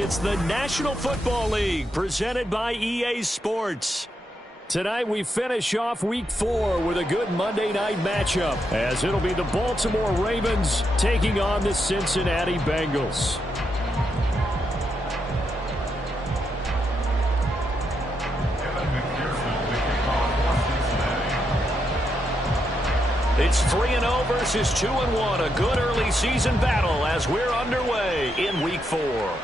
It's the National Football League presented by EA Sports. Tonight we finish off Week 4 with a good Monday night matchup, as it'll be the Baltimore Ravens taking on the Cincinnati Bengals. It's 3-0 versus 2-1, a good early season battle as we're underway in Week 4.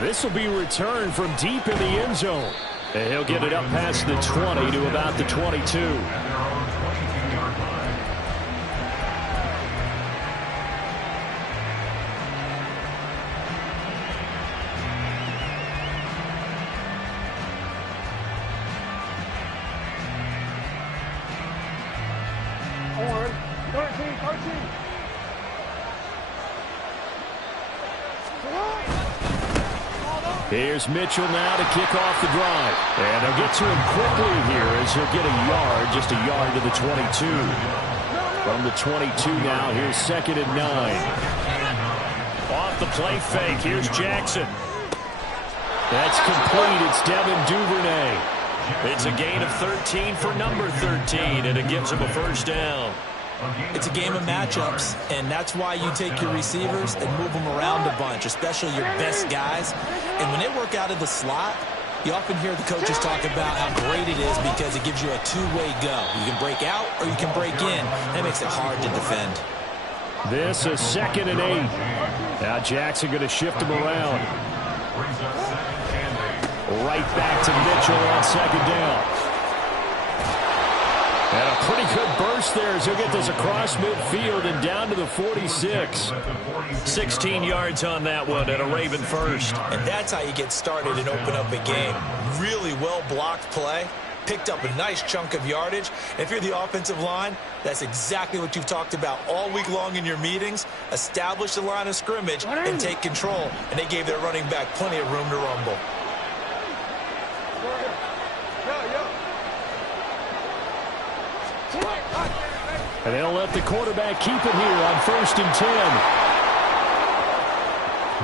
This will be returned from deep in the end zone. And he'll get it up past the 20 to about the 22. Here's Mitchell now to kick off the drive. And they'll get to him quickly here as he'll get a yard, just a yard to the 22. From the 22 now, here's 2nd and 9. Off the play fake, here's Jackson. That's complete, it's Devin Duvernay. It's a gain of 13 for number 13, and it gives him a first down. It's a game of matchups, and that's why you take your receivers and move them around a bunch, especially your best guys. And when they work out of the slot, you often hear the coaches talk about how great it is because it gives you a two-way go. You can break out or you can break in. That makes it hard to defend. This is 2nd and 8. Now Jackson going to shift him around. Right back to Mitchell on 2nd down. And a pretty good burst there as he'll get this across midfield and down to the 46. 16 yards on that one and a Raven first. And that's how you get started and open up a game. Really well-blocked play. Picked up a nice chunk of yardage. And if you're the offensive line, that's exactly what you've talked about all week long in your meetings. Establish the line of scrimmage and take control. And they gave their running back plenty of room to rumble. And they'll let the quarterback keep it here on 1st and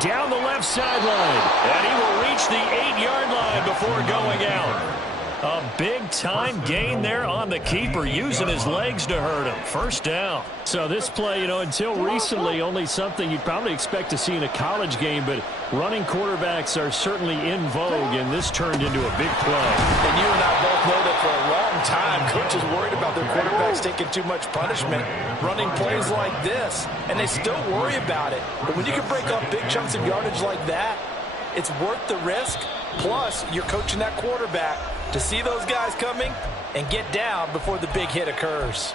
10. Down the left sideline. And he will reach the 8-yard line before going out. A big-time gain there on the keeper, using his legs to hurt him. First down. So this play, until recently, only something you'd probably expect to see in a college game, but running quarterbacks are certainly in vogue, and this turned into a big play. And you and I both know that for a long time, coaches worried about their quarterbacks taking too much punishment, running plays like this, and they still worry about it. But when you can break up big chunks of yardage like that, it's worth the risk. Plus, you're coaching that quarterback to see those guys coming and get down before the big hit occurs.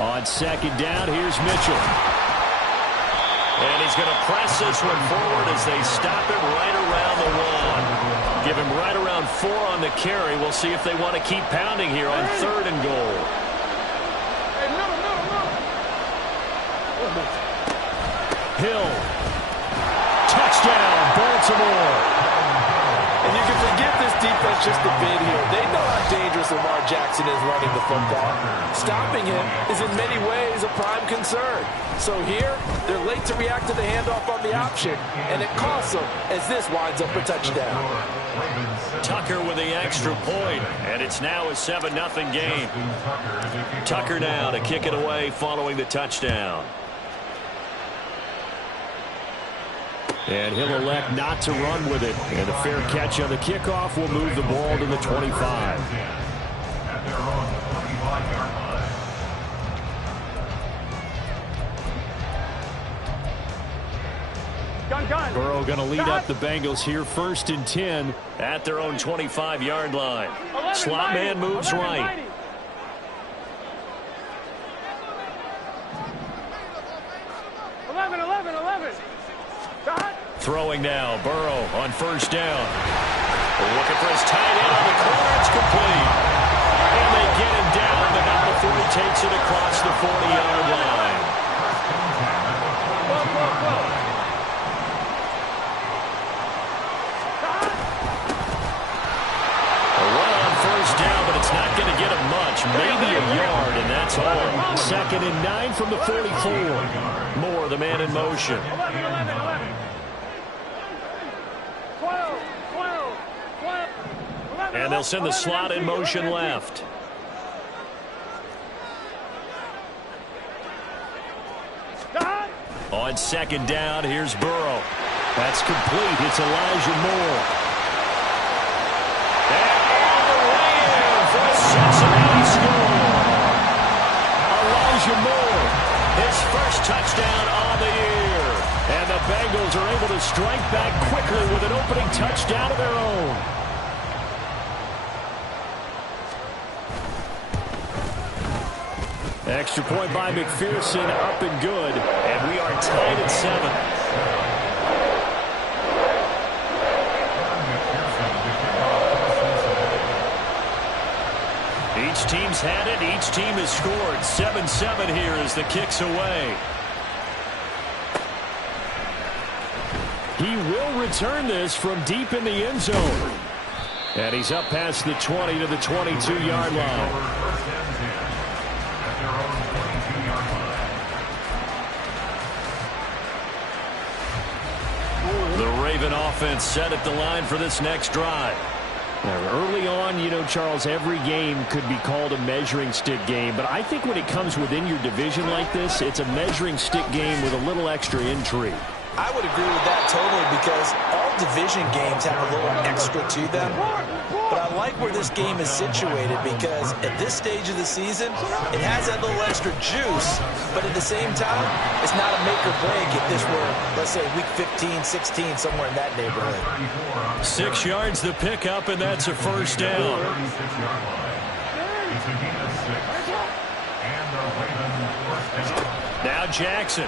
On 2nd down, here's Mitchell. And he's going to press this one forward as they stop it right around the 1. Give him right around 4 on the carry. We'll see if they want to keep pounding here on 3rd and goal. Hill. Touchdown, Baltimore. And you can forgive this defense just a bit here. They know how dangerous Lamar Jackson is running the football. Stopping him is in many ways a prime concern. So here, they're late to react to the handoff on the option, and it costs them as this winds up a touchdown. Tucker with the extra point, and it's now a 7-0 game. Tucker now to kick it away following the touchdown. And he'll elect not to run with it. And a fair catch on the kickoff will move the ball to the 25. Burrow going to lead up the Bengals here 1st and 10 at their own 25-yard line. Slot man moves right. Throwing now, Burrow on 1st down. Looking for his tight end on the corner. It's complete. And they get him down, but now before he takes it across the 40-yard line. and 9 from the 44. Moore, the man in motion. 11. And they'll send the slot in motion left. On second down, here's Burrow. That's complete. It's Elijah Moore. And on the way in for a Cincinnati score. Elijah Moore, his first touchdown on the year. And the Bengals are able to strike back quickly with an opening touchdown of their own. Extra point by McPherson, up and good. And we are tied at 7. Each team's had it. Each team has scored. 7-7 here as the kick's away. He will return this from deep in the end zone. And he's up past the 20 to the 22-yard line. The Raven offense set at the line for this next drive. Now, early on, you know, Charles, every game could be called a measuring stick game. But I think when it comes within your division like this, it's a measuring stick game with a little extra intrigue. I would agree with that totally because all division games have a little extra to them. But I like where this game is situated because at this stage of the season, it has that little extra juice. But at the same time, it's not a make or break if this were, let's say, week 15, 16, somewhere in that neighborhood. 6 yards the pickup, and that's a first down. Now Jackson.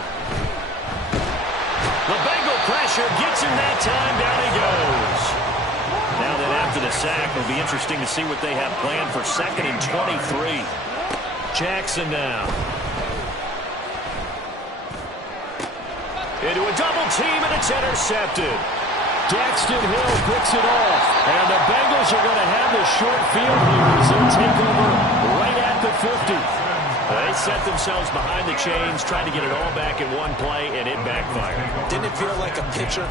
The Bengal pressure gets him that time. Down he goes. Now then, after the sack, it'll be interesting to see what they have planned for 2nd and 23. Jackson now. Into a double team, and it's intercepted. Daxton Hill picks it off. And the Bengals are going to have the short field here as they'll take over right at the 50. They set themselves behind the chains, trying to get it all back in one play, and it backfired. Didn't it feel like a pitcher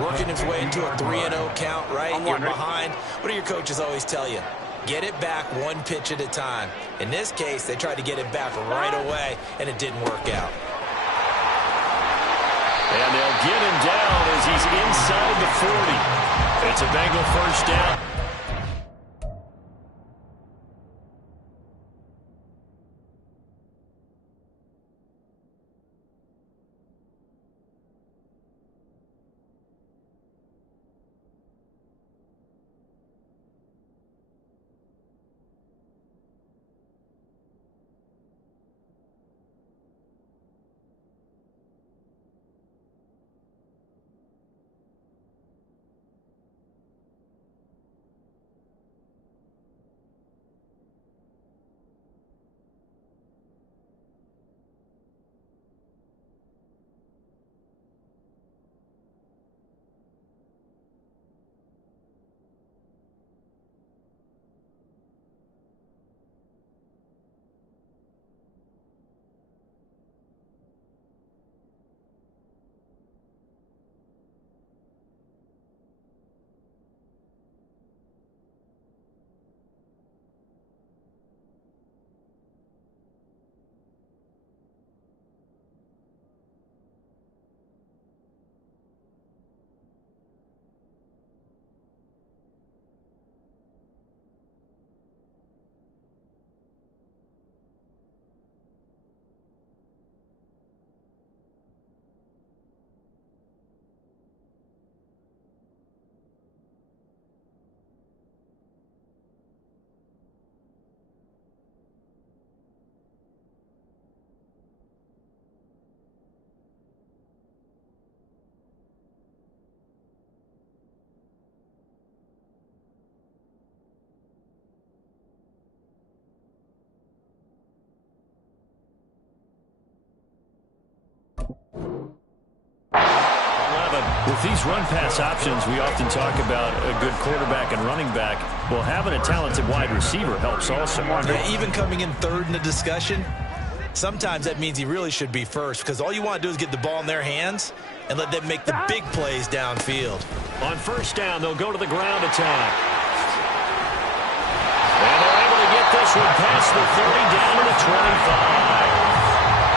working his way into a 3-0 count, right? You're behind. What do your coaches always tell you? Get it back one pitch at a time. In this case, they tried to get it back right away, and it didn't work out. And they'll get him down as he's inside the 40. It's a Bengal first down. With these run-pass options, we often talk about a good quarterback and running back. Well, having a talented wide receiver helps also. Yeah, even coming in third in the discussion, Sometimes that means he really should be first because all you want to do is get the ball in their hands and let them make the big plays downfield. On first down, they'll go to the ground attack. And they're able to get this one past the 30 down to the 25.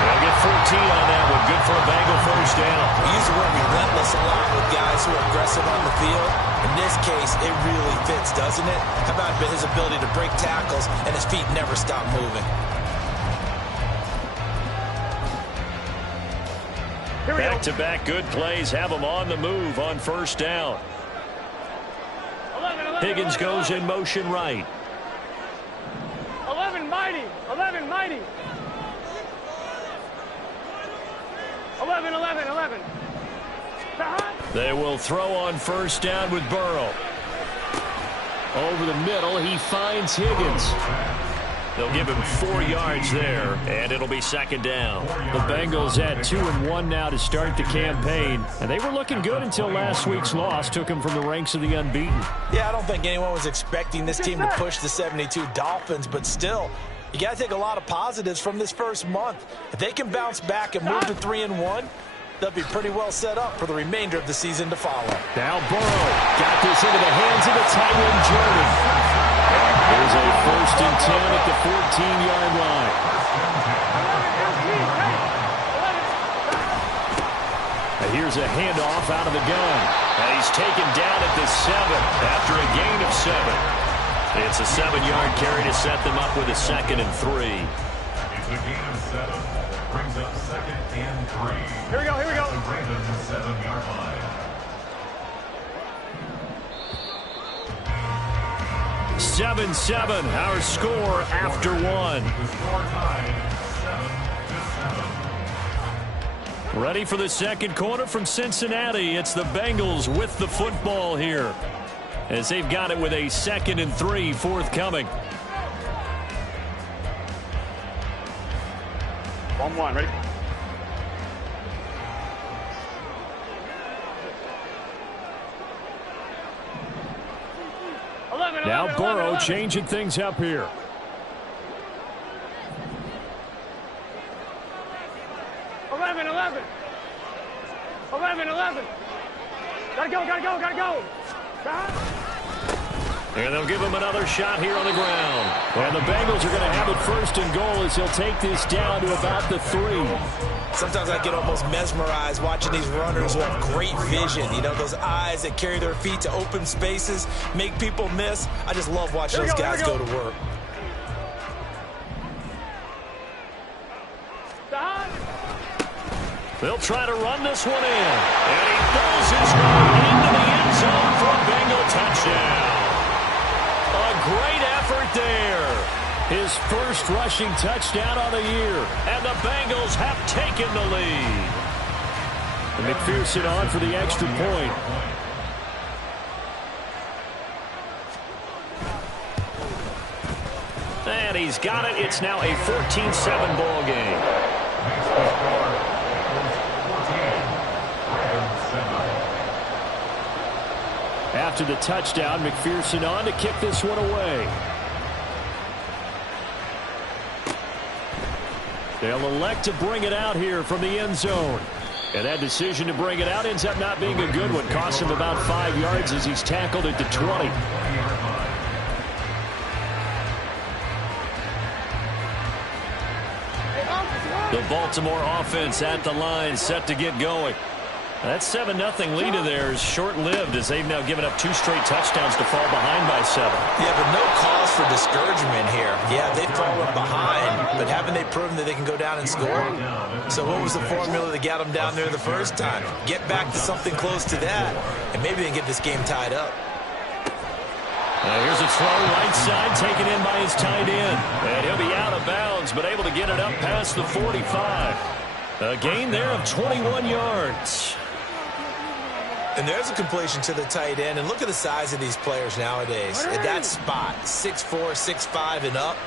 They'll get 14 on that one. Good for a Bengal first down. We use the word relentless a lot with guys who are aggressive on the field. In this case, it really fits, doesn't it? How about his ability to break tackles and his feet never stop moving? Back-to-back good plays have them on the move on first down. Higgins goes in motion right. 11 mighty. 11 mighty. 11, 11, 11. They will throw on first down with Burrow. Over the middle, he finds Higgins. They'll give him 4 yards there, and it'll be second down. The Bengals at 2-1 now to start the campaign, and they were looking good until last week's loss took them from the ranks of the unbeaten. Yeah, I don't think anyone was expecting this team to push the 72 Dolphins, but still, you got to take a lot of positives from this first month. If they can bounce back and move to 3-1, they'll be pretty well set up for the remainder of the season to follow. Now Burrow got this into the hands of the tight end, Jordan. There's a first and 10 at the 14-yard line. And here's a handoff out of the gun. And he's taken down at the 7 after a gain of 7. It's a 7-yard carry to set them up with a 2nd and 3. It's a gain of 7. Brings up 2nd and 3. Here we go, here we go. The Ravens 7-yard line. 7-7, our score after 1. The score tied 7-7. Ready for the second quarter from Cincinnati. It's the Bengals with the football here, as they've got it with a 2nd and 3 forthcoming. 1-1, ready? Now Burrow changing things up here. 11, 11. 11, 11. Gotta go, gotta go, gotta go. And they'll give him another shot here on the ground. And the Bengals are going to have it first and goal as he'll take this down to about the 3. Sometimes I get almost mesmerized watching these runners who have great vision. You know, those eyes that carry their feet to open spaces, make people miss. I just love watching those guys go to work. They'll try to run this one in. And he throws his way into the end zone for a Bengal touchdown. A great effort there. His first rushing touchdown on the year. And the Bengals have taken the lead. And McPherson on for the extra point. And he's got it. It's now a 14-7 ball game. After the touchdown, McPherson on to kick this one away. They'll elect to bring it out here from the end zone. And that decision to bring it out ends up not being a good one. Costs him about 5 yards as he's tackled at the 20. The Baltimore offense at the line, set to get going. That 7-0 lead of theirs short-lived as they've now given up 2 straight touchdowns to fall behind by 7. Yeah, but no cause for discouragement here. Yeah, they've fallen behind, but haven't they proven that they can go down and score? So what was the formula that got them down there the first time? Get back to something close to that, and maybe they can get this game tied up. Here's a throw right side taken in by his tight end. And he'll be out of bounds, but able to get it up past the 45. A gain there of 21 yards. And there's a completion to the tight end. And look at the size of these players nowadays. At that spot, 6'4", 6'5", and up.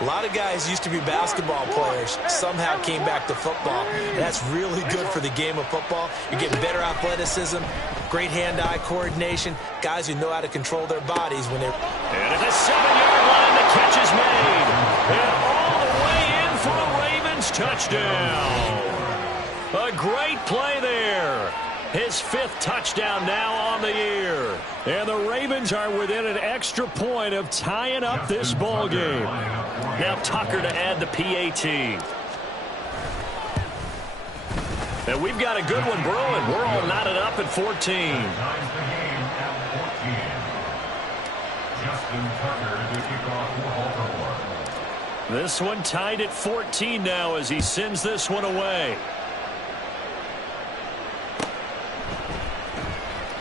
A lot of guys used to be basketball players, somehow came back to football. And that's really good for the game of football. You're getting better athleticism, great hand-eye coordination, guys who know how to control their bodies when they're... And at the 7-yard line, the catch is made. And all the way in for a Ravens touchdown. A great play there. His 5th touchdown now on the year. And the Ravens are within an extra point of tying up this ball game. Now Tucker to add the PAT. And we've got a good one brewing. We're all knotted up at 14. Ties the game at 14. Justin Tucker to kick off for Baltimore. This one tied at 14 now as he sends this one away.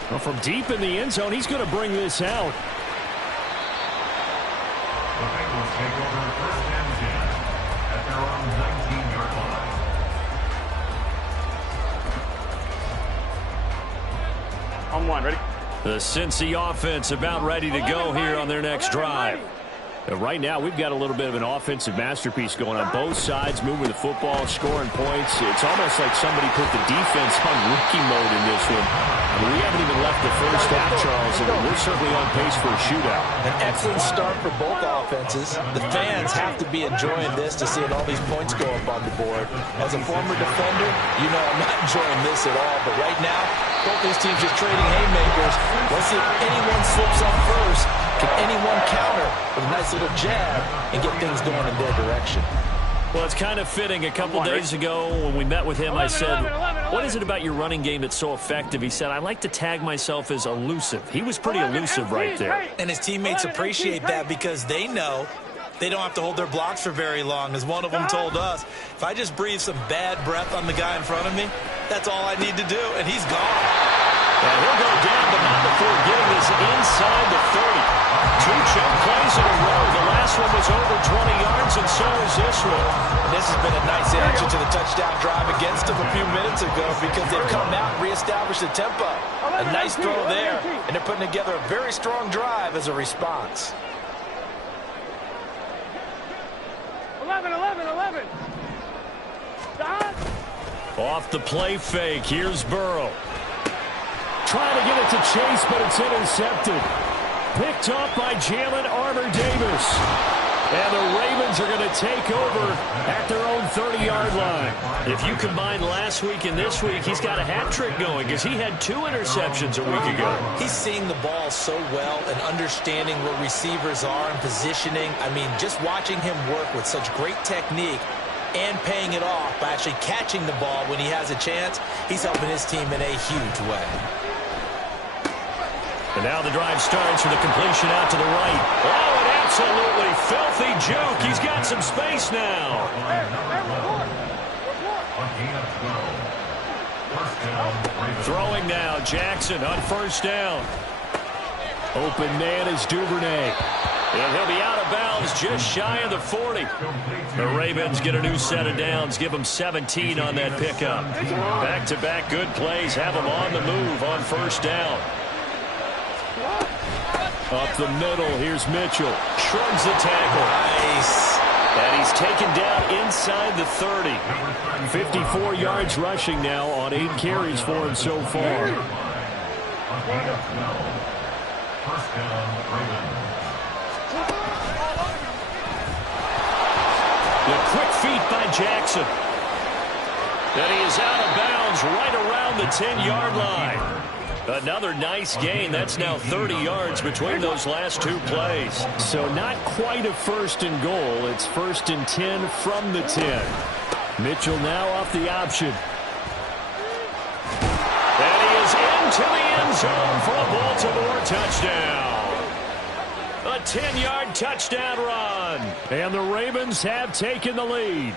Well, from deep in the end zone, he's going to bring this out. The Bengals take over 1st and 10 at their own 19-yard line. On one, ready? The Cincy offense about ready to go here on their next drive. Right now, we've got a little bit of an offensive masterpiece going on both sides, moving the football, scoring points. It's almost like somebody put the defense on rookie mode in this one. I mean, we haven't even left the first half, Charles, and we're certainly on pace for a shootout. An excellent start for both offenses. The fans have to be enjoying this to see all these points go up on the board. As a former defender, you know I'm not enjoying this at all. But right now, both these teams just trading haymakers. Let's see if anyone slips up first. Can anyone counter with a nice little jab and get things going in their direction? Well, it's kind of fitting. A couple days ago when we met with him, I said, what is it about your running game that's so effective? He said, I like to tag myself as elusive. He was pretty elusive right there. And his teammates appreciate that because they know they don't have to hold their blocks for very long. As one of them told us, if I just breathe some bad breath on the guy in front of me, that's all I need to do, and he's gone. And he'll go down, but not before getting this inside the 30. 2 chunk plays in a row. The last one was over 20 yards, and so is this one. And this has been a nice answer to the touchdown drive against them a few minutes ago because they've come out and reestablished the tempo. A nice throw there, and they're putting together a very strong drive as a response. 11. Off the play fake, here's Burrow. Trying to get it to Chase, but it's intercepted. Picked up by Jalen Armour-Davis. And the Ravens are going to take over at their own 30-yard line. If you combine last week and this week, he's got a hat trick going because he had 2 interceptions a week ago. He's seeing the ball so well and understanding where receivers are and positioning. I mean, just watching him work with such great technique and paying it off by actually catching the ball when he has a chance, he's helping his team in a huge way. And now the drive starts with a completion out to the right. Oh, an absolutely filthy juke. He's got some space now. Throwing now, Jackson on 1st down. Open man is Duvernay. And he'll be out of bounds just shy of the 40. The Ravens get a new set of downs, give them 17 on that pickup. Back-to-back good plays have them on the move on 1st down. Up the middle, here's Mitchell. Shrugs the tackle. Nice. And he's taken down inside the 30. 54 yards rushing now on 8 carries for him so far. The quick feet by Jackson. And he is out of bounds right around the 10-yard line. Another nice gain. That's now 30 yards between those last 2 plays. So not quite a 1st and goal. It's 1st and 10 from the 10. Mitchell now off the option. And he is into the end zone for a Baltimore touchdown. A 10-yard touchdown run. And the Ravens have taken the lead.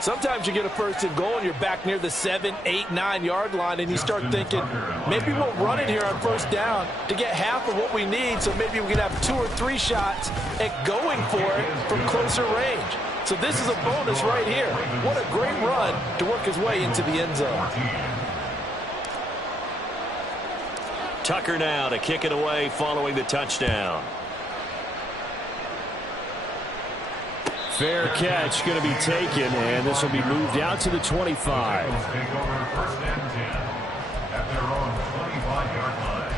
Sometimes you get a 1st and goal and you're back near the 7, 8, 9-yard line and you start thinking, maybe we'll run it here on 1st down to get half of what we need, so maybe we can have 2 or 3 shots at going for it from closer range. So this is a bonus right here. What a great run to work his way into the end zone. Tucker now to kick it away following the touchdown. Fair catch going to be taken, and this will be moved out to the 25. Take over 1st and 10 at their own 25-yard line.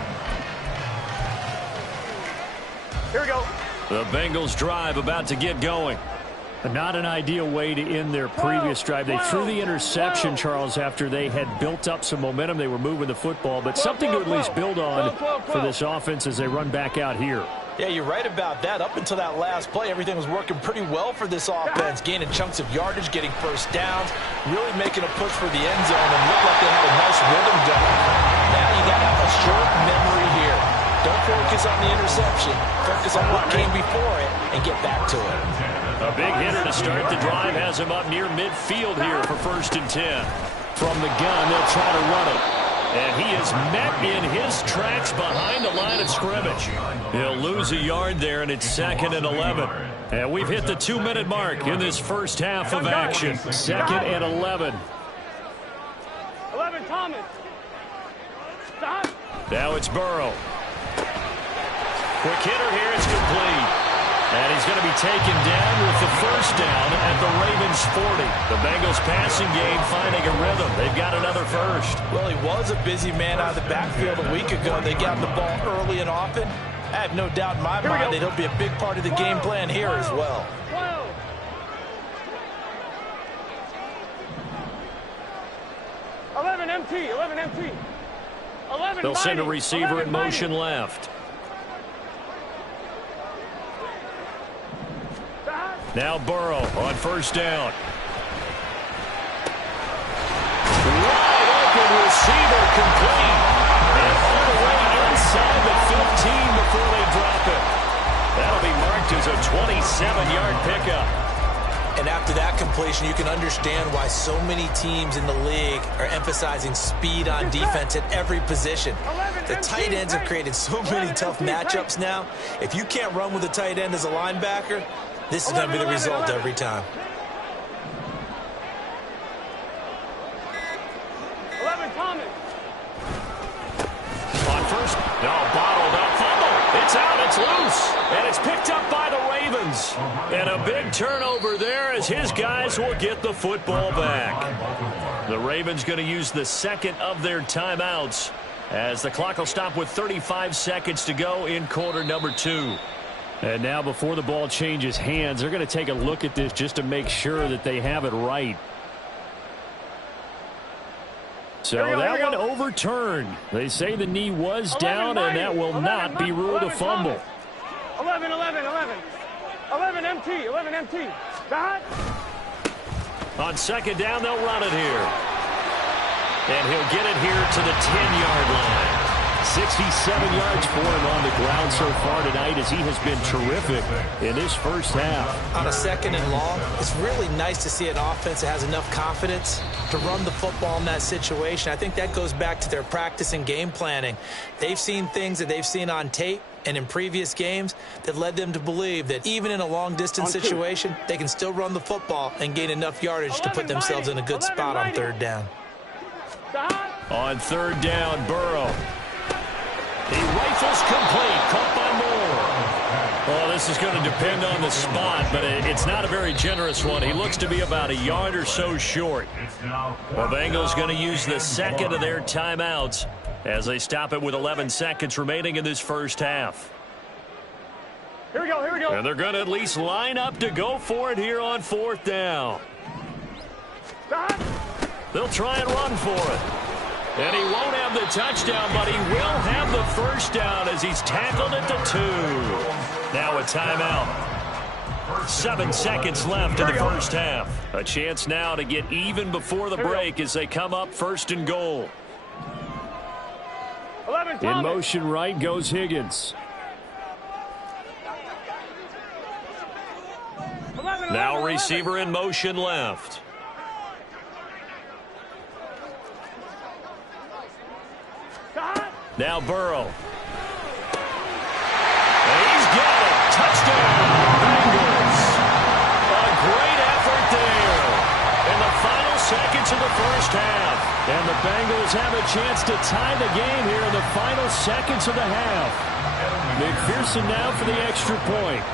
Here we go. The Bengals drive about to get going. Not an ideal way to end their previous drive. They threw the interception, Charles, after they had built up some momentum. They were moving the football, but something to at least build on for this offense as they run back out here. Yeah, you're right about that. Up until that last play, everything was working pretty well for this offense, gaining chunks of yardage, getting first downs, really making a push for the end zone, and looked like they had a nice rhythm going. Now you got to have a short memory here. Don't focus on the interception. Focus on what came before it and get back to it. A big hitter to start the drive has him up near midfield here for 1st and 10. From the gun, they'll try to run it. And he is met in his tracks behind the line of scrimmage. He'll lose a yard there, and it's 2nd and 11. And we've hit the 2-minute mark in this first half of action. 2nd and 11. 11, Thomas. Stop. Now it's Burrow. Quick hitter here. It's complete. And he's going to be taken down with the first down at the Ravens 40. The Bengals passing game finding a rhythm. They've got another first. Well, he was a busy man out of the backfield a week ago. They got the ball early and often. I have no doubt in my mind that he'll be a big part of the game plan here as well. 11 MT, 11 MT. 11 They'll send a receiver in motion left. Now Burrow on first down. Wide open receiver complete. And all the way inside the 15 before they drop it. That'll be marked as a 27-yard pickup. And after that completion, you can understand why so many teams in the league are emphasizing speed on defense at every position. The tight ends have created so many tough matchups now. If you can't run with a tight end as a linebacker, this is going to be the result every time. 11, Thomas. On first, bottled up fumble. It's out, it's loose, and it's picked up by the Ravens. And a big turnover there as his guys will get the football back. The Ravens going to use the second of their timeouts as the clock will stop with 35 seconds to go in quarter number 2. And now before the ball changes hands, they're going to take a look at this just to make sure that they have it right. So that one overturned. They say the knee was down, and that will not be ruled a fumble. 11, 11, 11. 11 MT, 11 MT. Dot. On second down, they'll run it here. And he'll get it here to the 10-yard line. 67 yards for him on the ground so far tonight as he has been terrific in this first half. On a 2nd and long, it's really nice to see an offense that has enough confidence to run the football in that situation. I think that goes back to their practice and game planning. They've seen things that they've seen on tape and in previous games that led them to believe that even in a long-distance situation, they can still run the football and gain enough yardage to put themselves in a good spot on 3rd down. On 3rd down, Burrow. He rifles complete, caught by Moore. Well, this is going to depend on the spot, but it's not a very generous one. He looks to be about a yard or so short. The Bengals going to use the second of their timeouts as they stop it with 11 seconds remaining in this first half. Here we go, here we go. And they're going to at least line up to go for it here on 4th down. They'll try and run for it. And he won't have the touchdown, but he will have the first down as he's tackled at the 2. Now a timeout. 7 seconds left in the first half. A chance now to get even before the break as they come up 1st and goal. 11, in motion right goes Higgins. 11, Now 11. receiver in motion left. Now Burrow. And he's got it. Touchdown, Bengals. A great effort there in the final seconds of the first half. And the Bengals have a chance to tie the game here in the final seconds of the half. McPherson now for the extra point.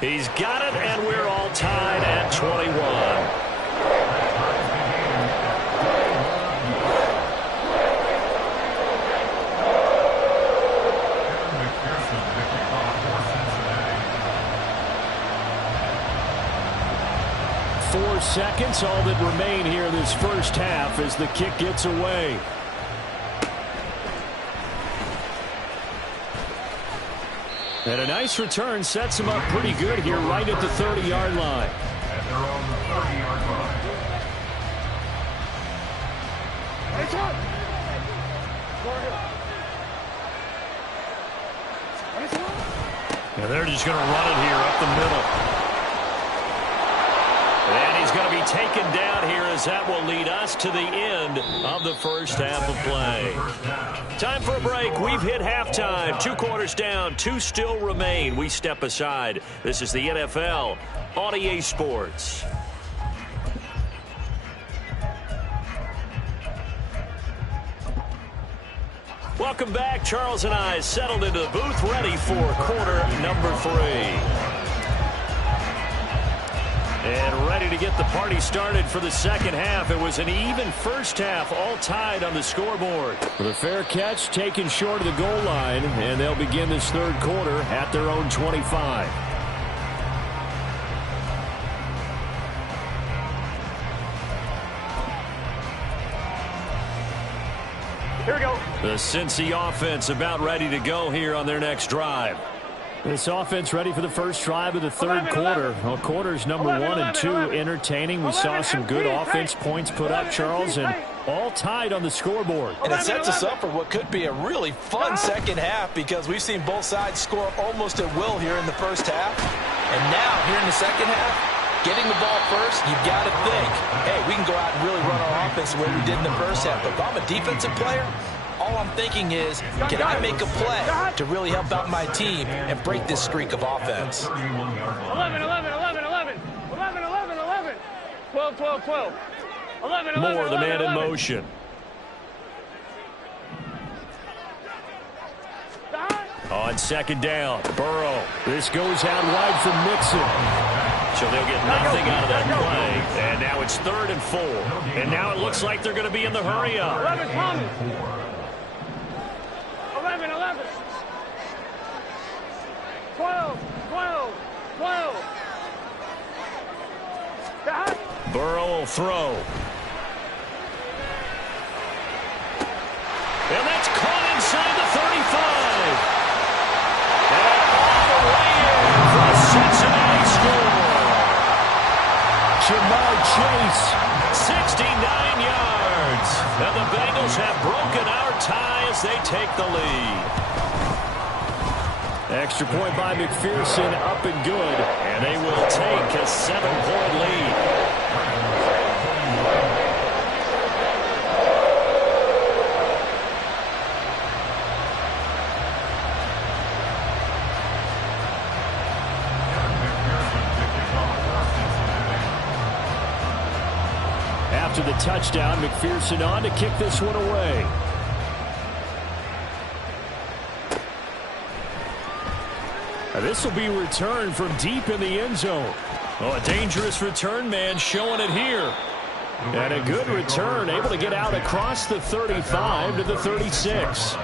He's got it, and we're all tied at 21. 4 seconds, all that remain here this first half as the kick gets away. And a nice return sets him up pretty good here right at the 30-yard line. At their own 30-yard line. And they're just going to run it here up the middle. And he's going to be taken down here as that will lead us to the end of the first half of play. Time for a break. We've hit halftime. 2 quarters down. 2 still remain. We step aside. This is the NFL on EA Sports. Welcome back. Charles and I settled into the booth, ready for quarter number 3. And ready to get the party started for the second half. It was an even first half, all tied on the scoreboard. With a fair catch taken short of the goal line, and they'll begin this third quarter at their own 25. Here we go. The Cincy offense about ready to go here on their next drive. This offense ready for the first drive of the third quarter. Well, quarters number 1 and 2 entertaining. We saw some good offense points put up, Charles, and all tied on the scoreboard. And it sets us up for what could be a really fun second half because we've seen both sides score almost at will here in the first half. And now, here in the second half, getting the ball first, you've got to think, hey, we can go out and really run our offense the way we did in the first half. But if I'm a defensive player, all I'm thinking is, can I make a play to really help out my team and break this streak of offense? 11, 11, 11, 11. 11, 11, 11. 12, 12, 12. 11, 11, More the man 11. in motion. On second down, Burrow. This goes out wide from Mixon. So they'll get nothing out of that play. And now it's 3rd and 4. And now it looks like they're going to be in the hurry up. 11, Thomas. 11, 11. 12, 12, 12. Burrow will throw. And that's caught inside the 35. And all the way in for a Cincinnati score. Jamar Chase, 69 yards. And the Bengals have broken our tie as they take the lead. Extra point by McPherson, up and good. And they will take a 7-point lead. After the touchdown, McPherson on to kick this one away. This will be returned from deep in the end zone. Oh, a dangerous return man showing it here. And a good return, able to get out across the 35 to the 36.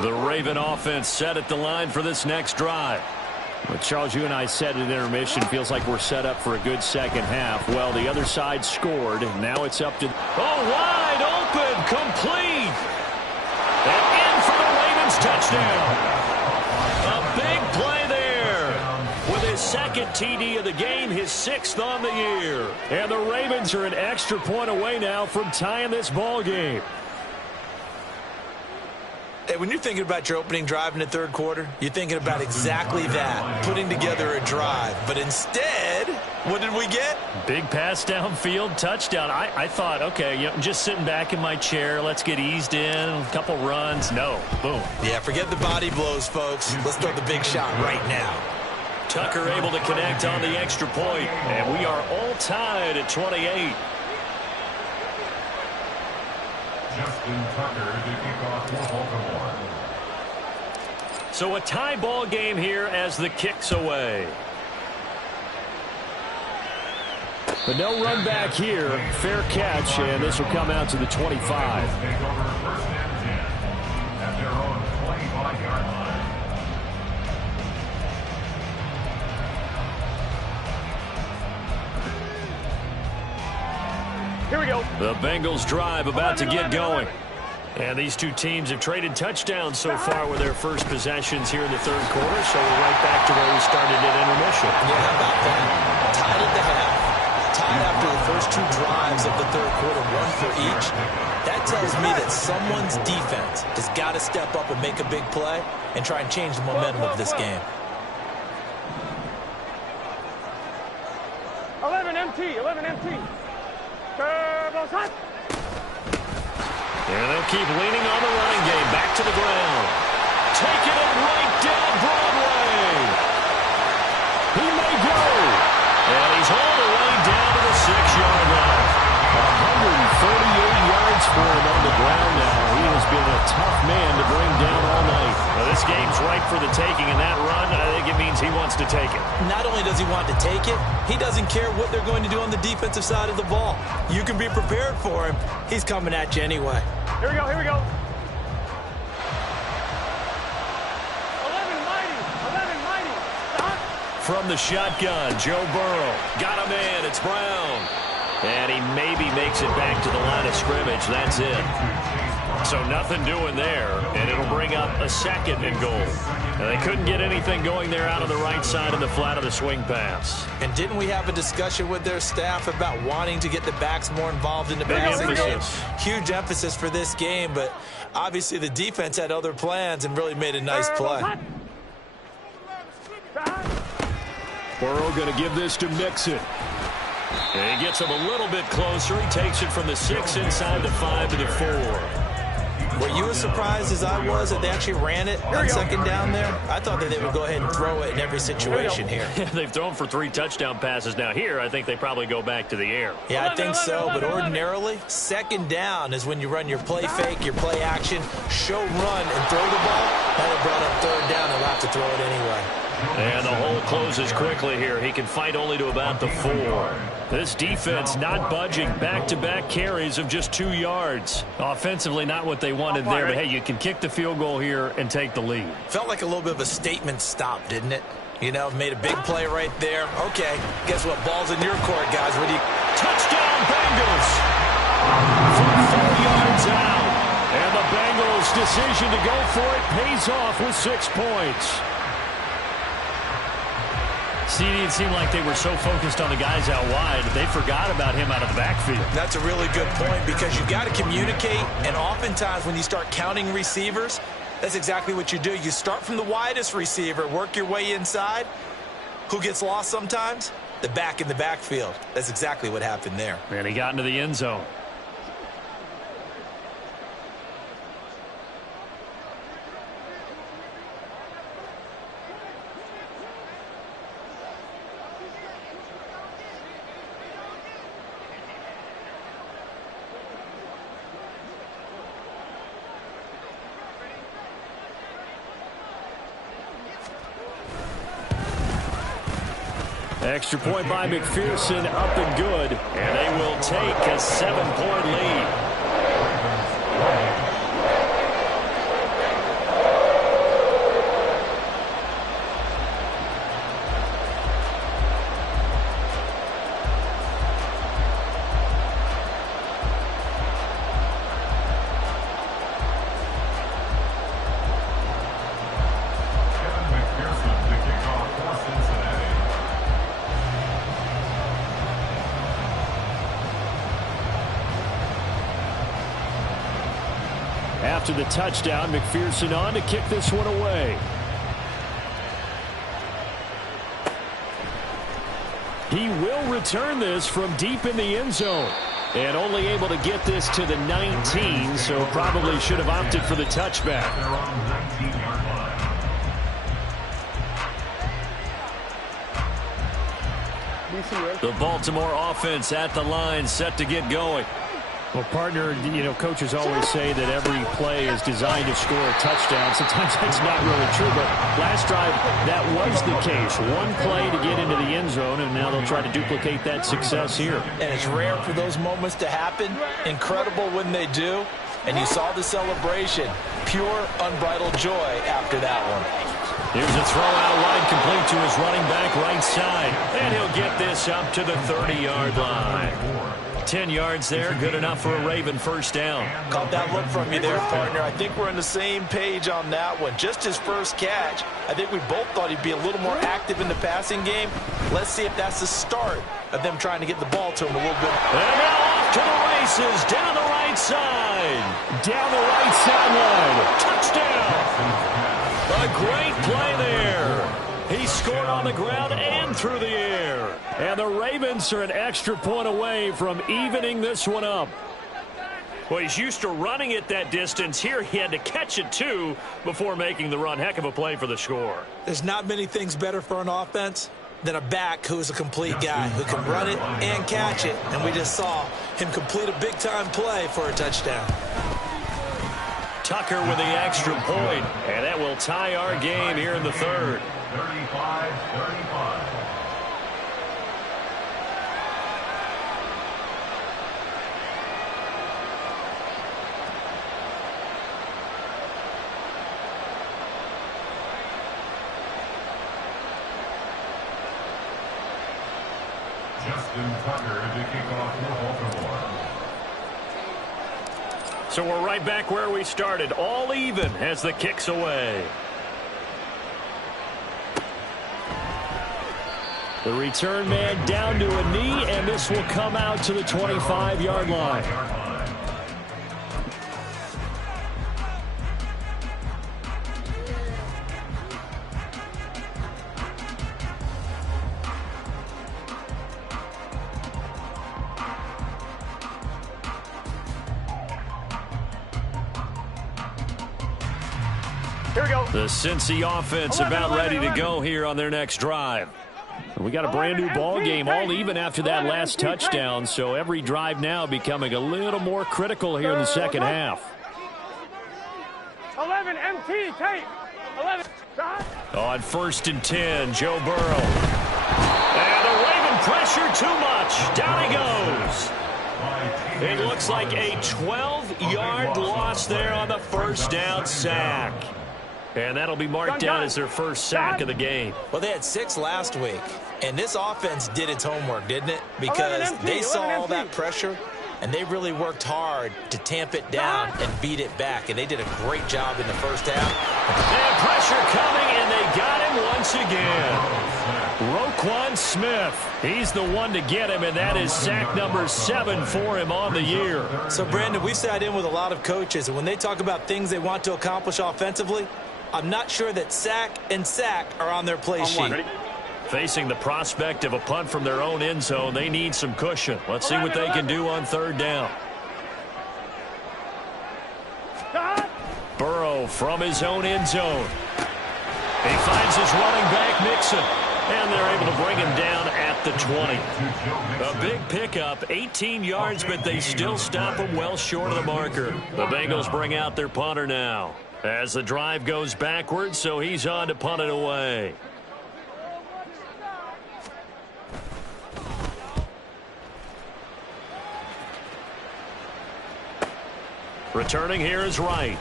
The Raven offense set at the line for this next drive. Well, Charles, you and I said at intermission, feels like we're set up for a good second half. Well, the other side scored. Now it's up to... Oh, wide open, complete. And in for the Ravens touchdown. A big play there. With his second TD of the game, his 6th on the year. And the Ravens are an extra point away now from tying this ball game. Hey, when you're thinking about your opening drive in the third quarter, you're thinking about exactly that, putting together a drive. But instead, what did we get? Big pass downfield, touchdown. I thought, okay, you know, just sitting back in my chair, let's get eased in, a couple runs. No, boom. Yeah, forget the body blows, folks. Let's throw the big shot right now. Tucker able to connect on the extra point, and we are all tied at 28. Justin Tucker to kick off for Baltimore. So a tie ball game here as the kick's away. But no run back here. Fair catch, and this will come out to the 25. Take over 1st and 10 at their own 25-yard The Bengals drive about to get going. And these two teams have traded touchdowns so far with their first possessions here in the third quarter, so we're right back to where we started at intermission. Yeah, how about that? Tied at the half. Tied after the first two drives of the third quarter, one for each. That tells me that someone's defense has got to step up and make a big play and try and change the momentum of this game. 11 MT, 11 MT. Turbo's hot. And they'll keep leaning on the running game. Back to the ground. Taking it right down Broadway. He may go. And he's hauled away down to the 6-yard line. 138 yards for him on the ground now. He has been a tough man to bring down all night. Well, this game's ripe for the taking, and that run, I think it means he wants to take it. Not only does he want to take it, he doesn't care what they're going to do on the defensive side of the ball. You can be prepared for him. He's coming at you anyway. Here we go, here we go. 11 mighty, 11 mighty. Stop. From the shotgun, Joe Burrow. Got a man, it's Brown. And he maybe makes it back to the line of scrimmage. That's it. So nothing doing there, and it'll bring up a 2nd and goal. And they couldn't get anything going there out of the right side of the flat of the swing pass. And didn't we have a discussion with their staff about wanting to get the backs more involved in the passing game? Huge emphasis for this game, but obviously the defense had other plans and really made a nice play. Burrow going to give this to Mixon. And he gets him a little bit closer. He takes it from the 6 inside the 5 to the 4. Were you as surprised as I was that they actually ran it on 2nd down there? I thought that they would go ahead and throw it in every situation here. They've thrown for 3 touchdown passes now. Here, I think they probably go back to the air. Yeah, I think so, but ordinarily, 2nd down is when you run your play fake, your play action, show run, and throw the ball. Now they brought up 3rd down, they'll have to throw it anyway. And the hole closes quickly here. He can fight only to about the 4. This defense not budging. Back-to-back carries of just 2 yards. Offensively, not what they wanted there, but hey, you can kick the field goal here and take the lead. Felt like a little bit of a statement stop, didn't it? You know, made a big play right there. Okay, guess what? Ball's in your court, guys. What do you... Touchdown, Bengals! From 4 yards out. And the Bengals' decision to go for it pays off with 6 points. See, it seemed like they were so focused on the guys out wide, they forgot about him out of the backfield. That's a really good point because you've got to communicate, and oftentimes when you start counting receivers, that's exactly what you do. You start from the widest receiver, work your way inside. Who gets lost sometimes? The back in the backfield. That's exactly what happened there. And he got into the end zone. Extra point by McPherson, up and good. And they will take a 7-point lead. After the touchdown, McPherson on to kick this one away. He will return this from deep in the end zone. And only able to get this to the 19, so probably should have opted for the touchback. The Baltimore offense at the line, set to get going. Well, partner, you know, coaches always say that every play is designed to score a touchdown. Sometimes that's not really true, but last drive, that was the case. One play to get into the end zone, and now they'll try to duplicate that success here. And it's rare for those moments to happen. Incredible when they do. And you saw the celebration. Pure, unbridled joy after that one. Here's a throw out wide, complete to his running back right side. And he'll get this up to the 30-yard line. 10 yards there. Good enough for a Raven first down. Caught that look from you there, partner. I think we're on the same page on that one. Just his first catch. I think we both thought he'd be a little more active in the passing game. Let's see if that's the start of them trying to get the ball to him a little bit. And now off to the races. Down the right side. Down the right sideline. Touchdown. A great play there. He scored on the ground and through the air. And the Ravens are an extra point away from evening this one up. Well, he's used to running it that distance. Here he had to catch it, too, before making the run. Heck of a play for the score. There's not many things better for an offense than a back who's a complete guy, who can run it and catch it. And we just saw him complete a big-time play for a touchdown. Tucker with the extra point, and that will tie our game here in the third. 35-35. Justin Tucker to kick off for Baltimore. So we're right back where we started, all even as the kick's away. The return man down to a knee, and this will come out to the 25-yard line. Here we go. The Cincy offense about ready to go here on their next drive. We got a brand new ball game, all even after that last touchdown, so every drive now becoming a little more critical here in the second half. 11 MT tape. 11. On 1st and 10, Joe Burrow. And the Raven pressure too much. Down he goes. It looks like a 12-yard loss there on the first down sack. And that'll be marked down as their first sack of the game. Well, they had 6 last week, and this offense did its homework, didn't it? Because they saw all that pressure, and they really worked hard to tamp it down and beat it back, and they did a great job in the first half. And pressure coming, and they got him once again. Roquan Smith, he's the one to get him, and that is sack number 7 for him on the year. So, Brandon, we've sat in with a lot of coaches, and when they talk about things they want to accomplish offensively, I'm not sure that sack and sack are on their play sheet. Facing the prospect of a punt from their own end zone, they need some cushion. Let's see what they can do on 3rd down. Burrow from his own end zone. He finds his running back, Mixon, and they're able to bring him down at the 20. A big pickup, 18 yards, but they still stop him well short of the marker. The Bengals bring out their punter now as the drive goes backwards, so he's on to punt it away. Returning here is Wright.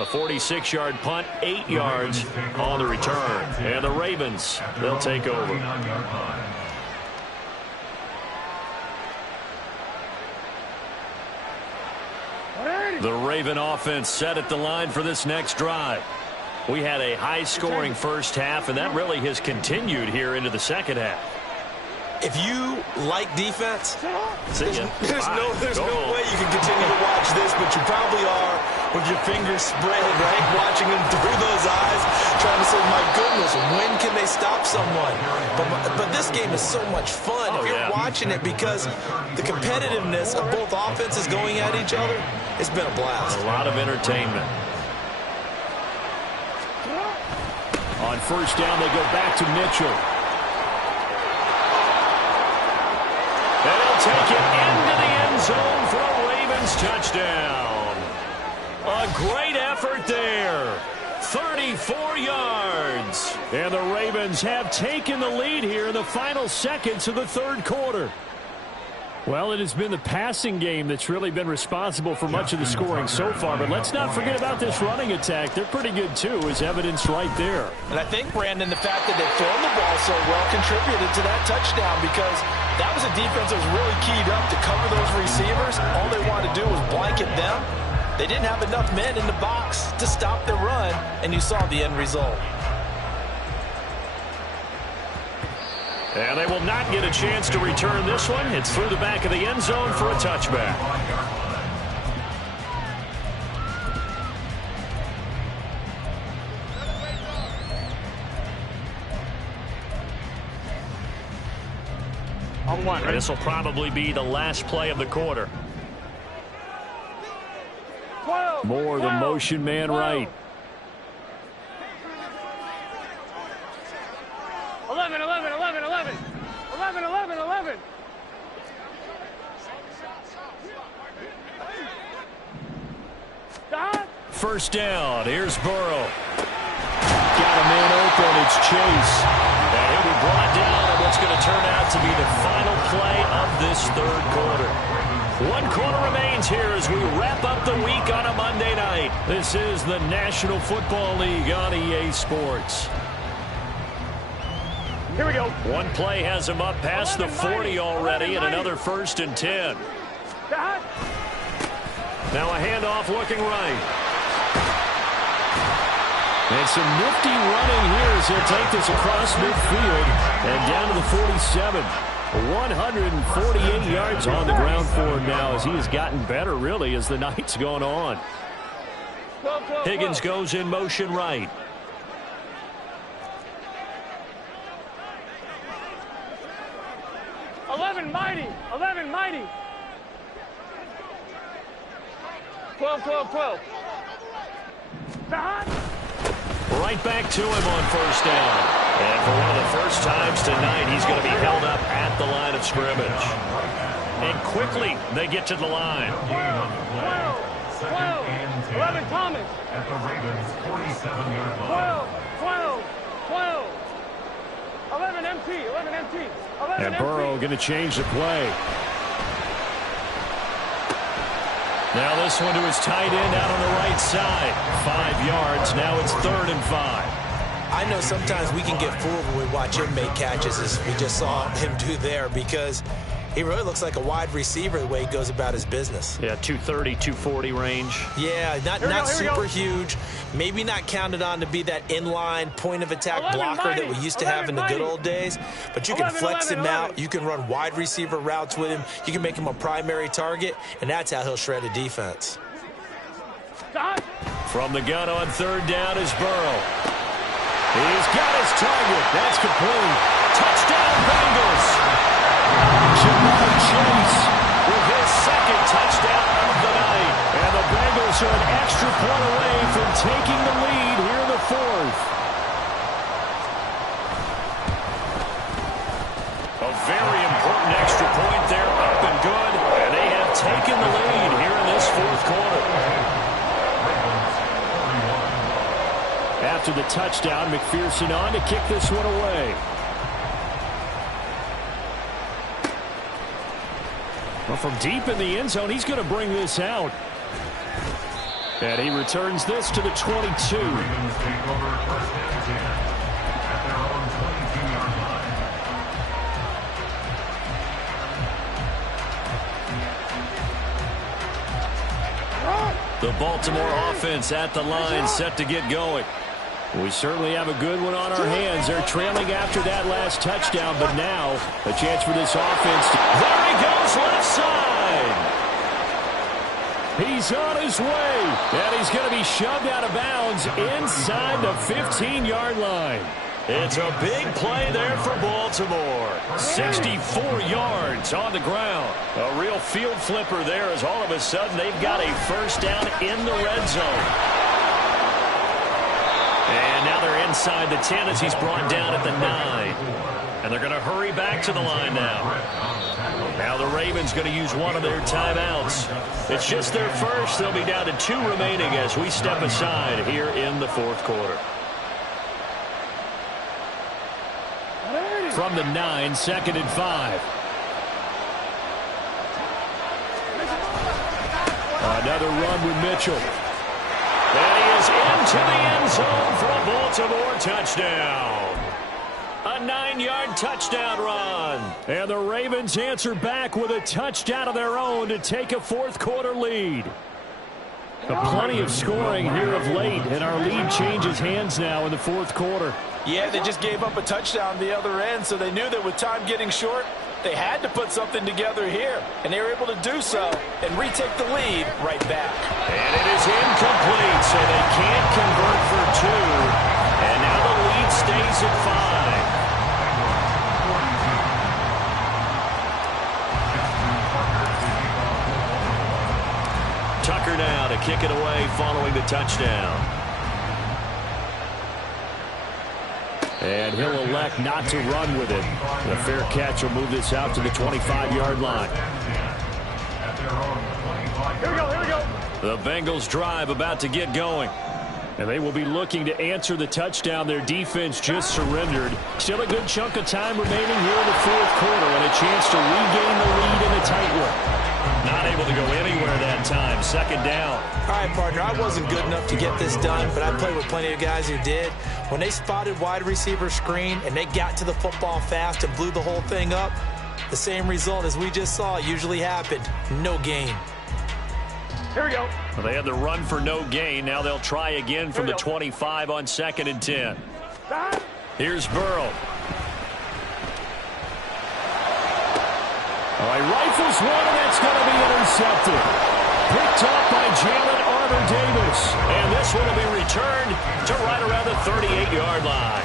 A 46-yard punt, 8 yards on the return. And the Ravens, they'll take over. The Raven offense set at the line for this next drive. We had a high-scoring first half, and that really has continued here into the second half. If you like defense, there's no way you can continue to watch this, but you probably are with your fingers spread, right? Watching them through those eyes, trying to say, my goodness, when can they stop someone? But this game is so much fun if you're watching it, because the competitiveness of both offenses going at each other, it's been a blast. A lot of entertainment. On 1st down, they go back to Mitchell. And he'll take it into the end zone for a Ravens touchdown. A great effort there. 34 yards. And the Ravens have taken the lead here in the final seconds of the 3rd quarter. Well, it has been the passing game that's really been responsible for much of the scoring so far. But let's not forget about this running attack. They're pretty good, too, as evidenced right there. And I think, Brandon, the fact that they thrown the ball so well contributed to that touchdown because that was a defense that was really keyed up to cover those receivers. All they wanted to do was blanket them. They didn't have enough men in the box to stop the run, and you saw the end result. And they will not get a chance to return this one. It's through the back of the end zone for a touchback. On one. This will probably be the last play of the quarter. 12, More the 12, motion man 12. right. 11, 11, 11, 11. 11, 11, 11. Stop. First down. Here's Burrow. Got a man open. It's Chase. And he'll be brought down in what's going to turn out to be the final play of this third quarter. 1 quarter remains here as we wrap up the week on a Monday night. This is the National Football League on EA Sports. Here we go. One play has him up past the 40 already, and another 1st and 10. Stop. Now a handoff looking right. And some nifty running here as he'll take this across midfield and down to the 47. 148 yards on the ground for him now as he has gotten better, really, as the night's gone on. 12, 12, Higgins 12. goes in motion right. Mighty. 11, mighty. 12, 12, 12. Stop. Right back to him on first down. And for one of the first times tonight, he's going to be held up at the line of scrimmage. And quickly, they get to the line. 12, 12, 11, Thomas. At the Ravens' 47-yard line. 12, 12, 12. 11 MT, 11 MT. 11 And Burrow going to change the play. Now this one to his tight end out on the right side. 5 yards. Now it's 3rd and 5. I know sometimes we can get fooled when we watch him make catches, as we just saw him do there, because he really looks like a wide receiver the way he goes about his business. Yeah, 230, 240 range. Yeah, not Here super we go. huge. Maybe not counted on to be that inline point of attack 11 blocker mighty, that we used to have in the good 11 old days. But you can 11, flex 11, him out. 11. You can run wide receiver routes with him. You can make him a primary target, and that's how he'll shred a defense. Stop. From the gun on 3rd down is Burrow. He's got his target. That's complete. Touchdown, Bengals. Jamar Chase with his 2nd touchdown of the night. And the Bengals are an extra point away from taking the lead here in the 4th. A very important extra point there, up and good. And they have taken the lead here in this 4th quarter. After the touchdown, McPherson on to kick this one away. Well, from deep in the end zone, he's going to bring this out. And he returns this to the 22. Ravens take over 1st and 10 at their own 22-yard line. The Baltimore offense at the line, set to get going. We certainly have a good one on our hands. They're trailing after that last touchdown, but now a chance for this offense. There he goes, left side. He's on his way, and he's going to be shoved out of bounds inside the 15-yard line. It's a big play there for Baltimore. 64 yards on the ground. A real field flipper there as all of a sudden they've got a first down in the red zone. And now they're inside the 10 as he's brought down at the 9. And they're going to hurry back to the line now. Now the Ravens going to use one of their timeouts. It's just their first. They'll be down to 2 remaining as we step aside here in the 4th quarter. From the 9, 2nd and 5. Another run with Mitchell. And he is into the end zone for a Baltimore touchdown. A 9-yard touchdown run. And the Ravens answer back with a touchdown of their own to take a fourth-quarter lead. Plenty of scoring here of late, and our lead changes hands now in the fourth quarter. Yeah, they just gave up a touchdown the other end, so they knew that with time getting short, they had to put something together here, and they were able to do so and retake the lead right back. And it is incomplete, so they can't convert for two. And now the lead stays at 5. Tucker now to kick it away following the touchdown. And he'll elect not to run with it. The fair catch will move this out to the 25-yard line. Here we go, here we go. The Bengals drive about to get going. And they will be looking to answer the touchdown their defense just surrendered. Still a good chunk of time remaining here in the fourth quarter and a chance to regain the lead in a tight one. Not able to go anywhere that time. Second down. All right, partner, I wasn't good enough to get this done, but I played with plenty of guys who did. When they spotted wide receiver screen and they got to the football fast and blew the whole thing up, the same result as we just saw usually happened. No gain. Here we go. Well, they had the run for no gain. Now they'll try again from the 25 on 2nd and 10. Here's Burrow. All right, rifles one, and that's going to be intercepted. Picked up by Jalen Armour-Davis. And this one will be returned to right around the 38-yard line.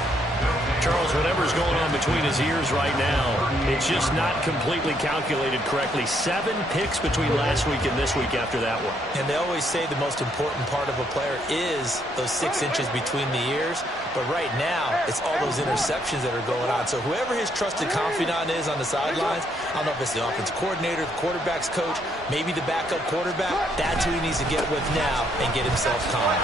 Charles, whatever's going on between his ears right now, it's just not completely calculated correctly. 7 picks between last week and this week after that one. And they always say the most important part of a player is those 6 inches between the ears. But right now, it's all those interceptions that are going on. So whoever his trusted confidant is on the sidelines, I don't know if it's the offense coordinator, the quarterback's coach, maybe the backup quarterback, that's who he needs to get with now and get himself calm.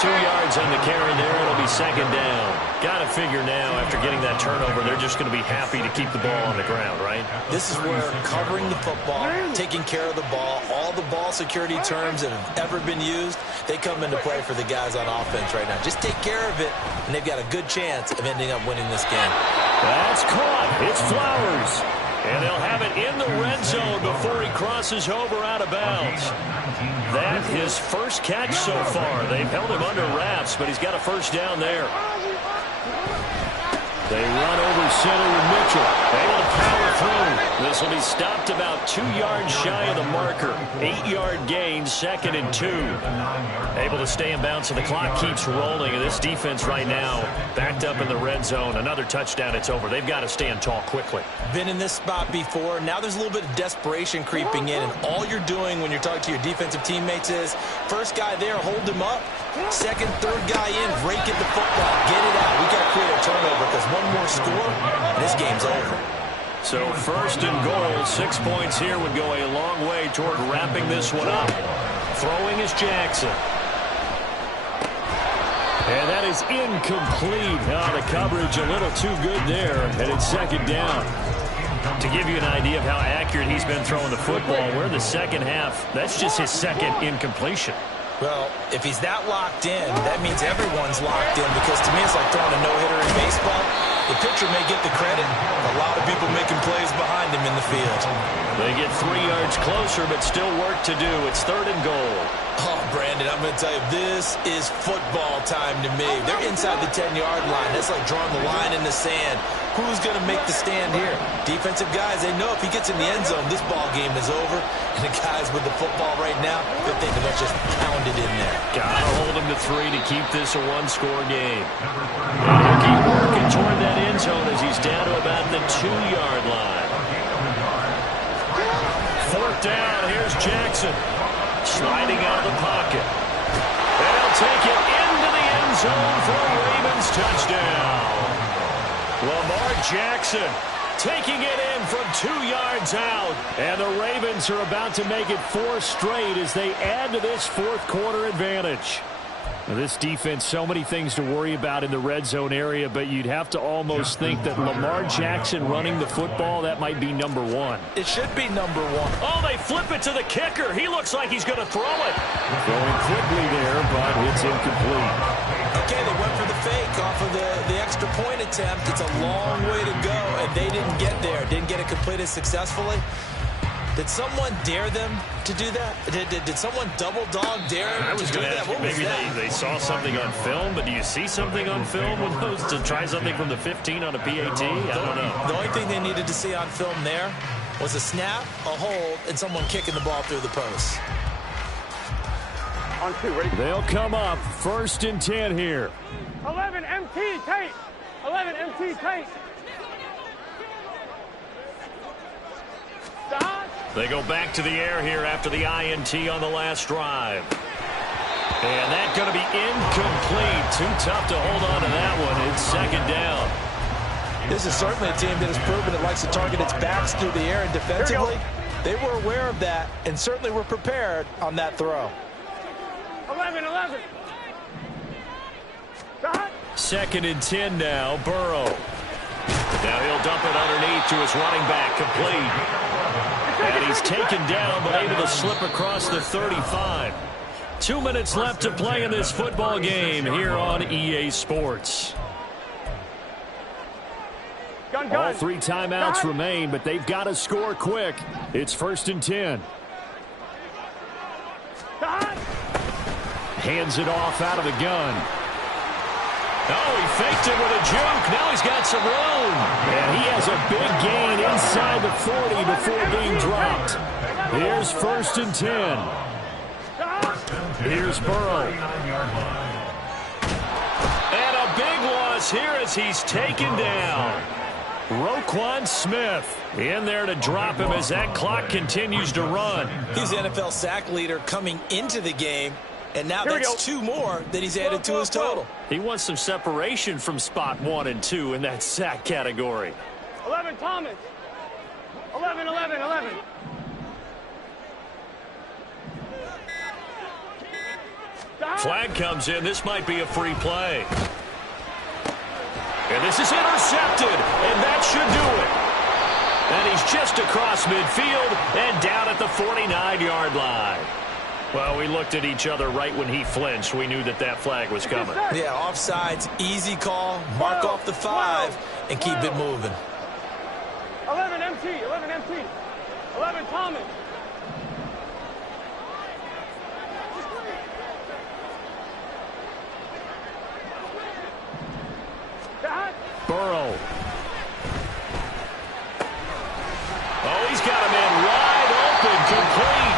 2 yards on the carry there. It'll be second down. Got to figure now, after getting that turnover, they're just going to be happy to keep the ball on the ground, right? This is where covering the football, taking care of the ball, all the ball security terms that have ever been used, they come into play for the guys on offense right now. Just take care of it, and they've got a good chance of ending up winning this game. That's caught. It's Flowers. And they'll have it in the red zone before he crosses over out of bounds. That his first catch so far. They've held him under wraps, but he's got a first down there. They run over center with Mitchell. Able to power through. This will be stopped about 2 yards shy of the marker. 8-yard gain, 2nd and 2. Able to stay in bounds, so the clock keeps rolling. And this defense right now backed up in the red zone. Another touchdown, it's over. They've got to stand tall quickly. Been in this spot before. Now there's a little bit of desperation creeping in. And all you're doing when you're talking to your defensive teammates is, first guy there, hold him up. Second, third guy in, rake at the football. Get it out. We got to create a turnover because one more score, and this game's over. So first and goal, 6 points here would go a long way toward wrapping this one up. Throwing is Jackson. And that is incomplete. The coverage a little too good there, and it's second down. To give you an idea of how accurate he's been throwing the football, we're in the second half. That's just his second incompletion. Well, if he's that locked in, that means everyone's locked in, because to me it's like throwing a no-hitter in baseball. The pitcher may get the credit. A lot of people making plays behind him in the field. They get 3 yards closer, but still work to do. It's third and goal. Oh, Brandon, I'm going to tell you, this is football time to me. They're inside the 10-yard line. That's like drawing the line in the sand. Who's going to make the stand here? Defensive guys, they know if he gets in the end zone, this ball game is over. And the guys with the football right now, they're thinking, let's just pound it in there. Got to hold him to 3 to keep this a one-score game. And he'll keep working toward that end zone as he's down to about the 2-yard line. Fourth down, here's Jackson. Sliding out of the pocket. And he'll take it into the end zone for a Ravens touchdown. Lamar Jackson taking it in from 2 yards out. And the Ravens are about to make it 4 straight as they add to this fourth quarter advantage. This defense, so many things to worry about in the red zone area, but you'd have to almost think that Lamar Jackson running the football, that might be number one. It should be number one. Oh, they flip it to the kicker. He looks like he's going to throw it. Throwing quickly there, but it's incomplete. Okay, they went for the fake off of the extra point attempt. It's a long way to go, and they didn't get there. Didn't get it completed successfully. Did someone dare them to do that? Did someone double dog dare them to do that? What was maybe that? they saw something on film, but do you see something on film with those to try something from the 15 on a PAT? I don't know. The only thing they needed to see on film there was a snap, a hold, and someone kicking the ball through the post. On 2, ready? They'll come up 1st and 10 here. 11 MT, Tate. 11 MT, Tate. Stop. They go back to the air here after the INT on the last drive. And that's going to be incomplete. Too tough to hold on to that one. It's 2nd down. This is certainly a team that has proven it likes to target its backs through the air, and defensively, they were aware of that and certainly were prepared on that throw. 11. Stop. 2nd and 10 now. Burrow. Now he'll dump it underneath to his running back. Complete. And he's taken down, but able to slip across the 35. 2 minutes left to play in this football game here on EA Sports. Gun. All 3 timeouts remain, but they've got to score quick. It's 1st and 10. Stop. Hands it off out of the gun. Oh, he faked it with a juke. Now he's got some room. And he has a big gain inside the 40 before being dropped. Here's 1st and 10. Here's Burrow. And a big loss here as he's taken down. Roquan Smith in there to drop him as that clock continues to run. He's the NFL sack leader coming into the game, and now that's 2 more that he's added to his total. He wants some separation from spot 1 and 2 in that sack category. 11 Thomas. 11. Stop. Flag comes in. This might be a free play. And this is intercepted, and that should do it. And he's just across midfield and down at the 49-yard line. Well, we looked at each other right when he flinched. We knew that that flag was coming. Yeah, offsides, easy call, mark off the 5, and keep it moving. 11 MT. 11 Thomas. Stop. Burrow. Oh, he's got a man wide open, complete.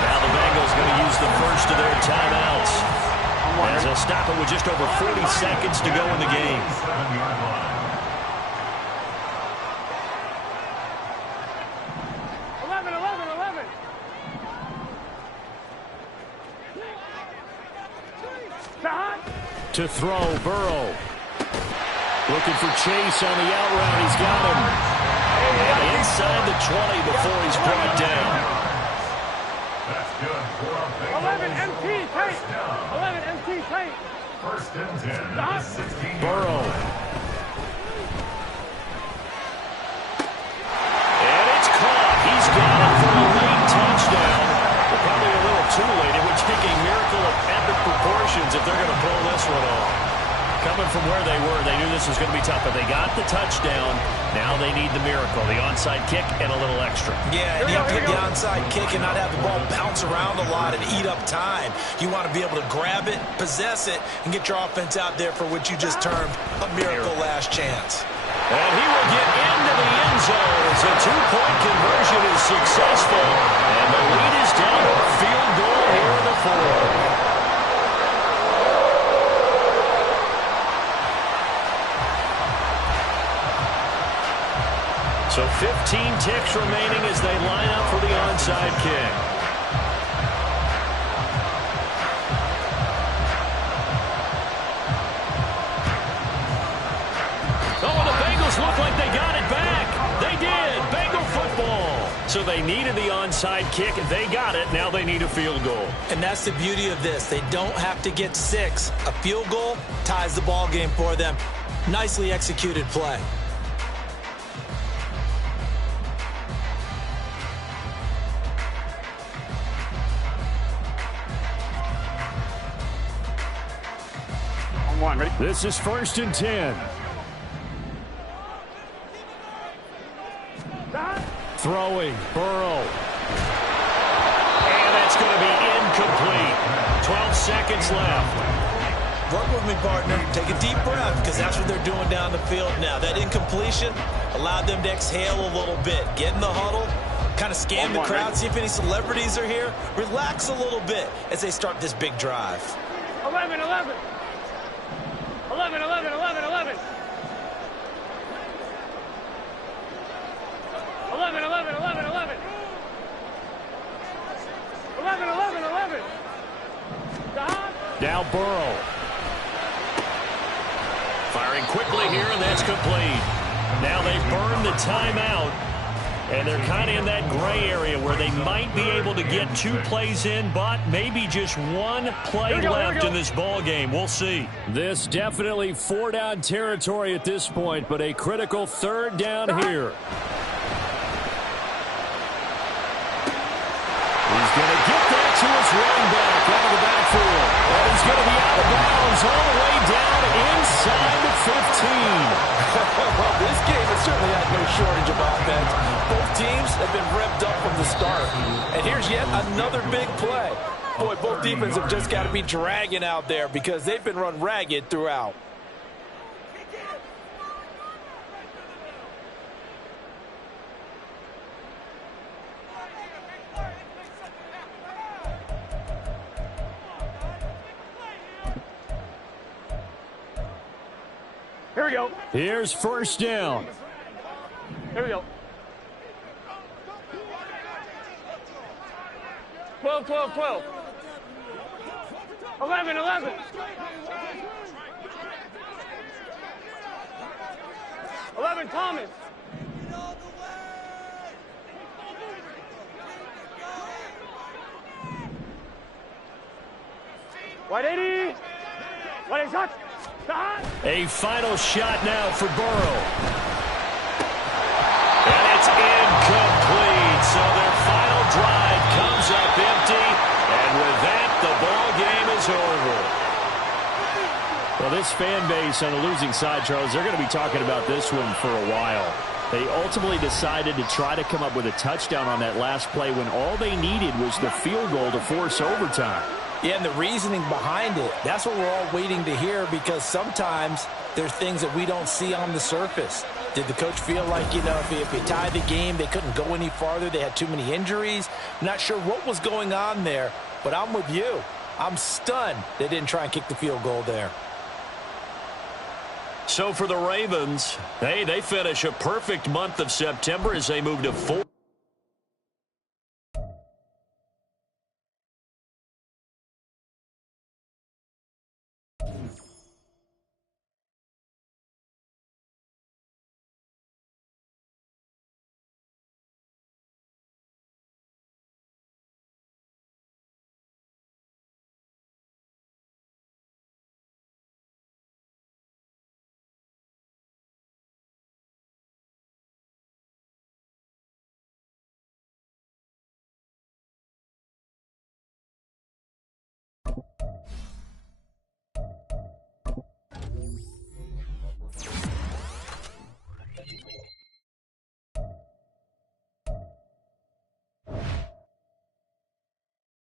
Now the Bengals going to use the first of their timeouts, as they'll stop it with just over 40 seconds to go in the game. 7-yard line. 11. Stop. To throw, Burrow. Looking for Chase on the out route. He's got him. And inside the 20 before he's brought down. That's good for a Bengals. 11 MT. Tate. 11 MT. Tate. 1st and 10 at the 16. Burrow. And it's caught. He's got it for a late touchdown. But probably a little too late. It would take a miracle of epic proportions if they're going to pull this one off. Coming from where they were, they knew this was going to be tough, but they got the touchdown. Now they need the miracle, the onside kick and a little extra. Yeah, and you have to get the onside kick and not have the ball bounce around a lot and eat up time. You want to be able to grab it, possess it, and get your offense out there for what you just termed a miracle last chance. And he will get into the end zone as a 2-point conversion is successful. And the lead is down to a field goal here in the 4th. So 15 ticks remaining as they line up for the onside kick. Oh, and the Bengals look like they got it back. They did. Bengal football. So they needed the onside kick. They got it. Now they need a field goal. And that's the beauty of this. They don't have to get 6. A field goal ties the ball game for them. Nicely executed play. Ready? This is 1st and 10. Throwing, Burrow. And that's going to be incomplete. 12 seconds left. Work with me, partner. Take a deep breath, because that's what they're doing down the field now. That incompletion allowed them to exhale a little bit. Get in the huddle, kind of scan the crowd, see if any celebrities are here. Relax a little bit as they start this big drive. 11, 11. 11, 11, 11, 11. 11, 11, 11, 11. 11, 11, 11. Now Burrow. Firing quickly here, and that's complete. Now they burn the timeout, and they're kind of in that gray area where they might be able to get 2 plays in, but maybe just 1 play left in this ball game. We'll see. This definitely 4-down territory at this point, but a critical 3rd down here. He's going to get that to his running back out of the backfield. And he's going to be out of bounds all the way down inside the 15. Well, this game has certainly had no shortage of offense. Both teams have been revved up from the start. And here's yet another big play. Boy, both defenses have just got to be dragging out there because they've been run ragged throughout. Here we go. Here's 1st down. Here we go. 12, 12, 12. 11, 11. 11, Thomas. White 80. White 80 shot. A final shot now for Burrow. And it's incomplete. So their final drive comes up empty. And with that, the ball game is over. Well, this fan base on the losing side, Charles, they're going to be talking about this one for a while. They ultimately decided to try to come up with a touchdown on that last play when all they needed was the field goal to force overtime. Yeah, and the reasoning behind it, that's what we're all waiting to hear, because sometimes there's things that we don't see on the surface. Did the coach feel like, you know, if you tied the game, they couldn't go any farther, they had too many injuries? Not sure what was going on there, but I'm with you. I'm stunned they didn't try and kick the field goal there. So for the Ravens, hey, they finish a perfect month of September as they move to 4.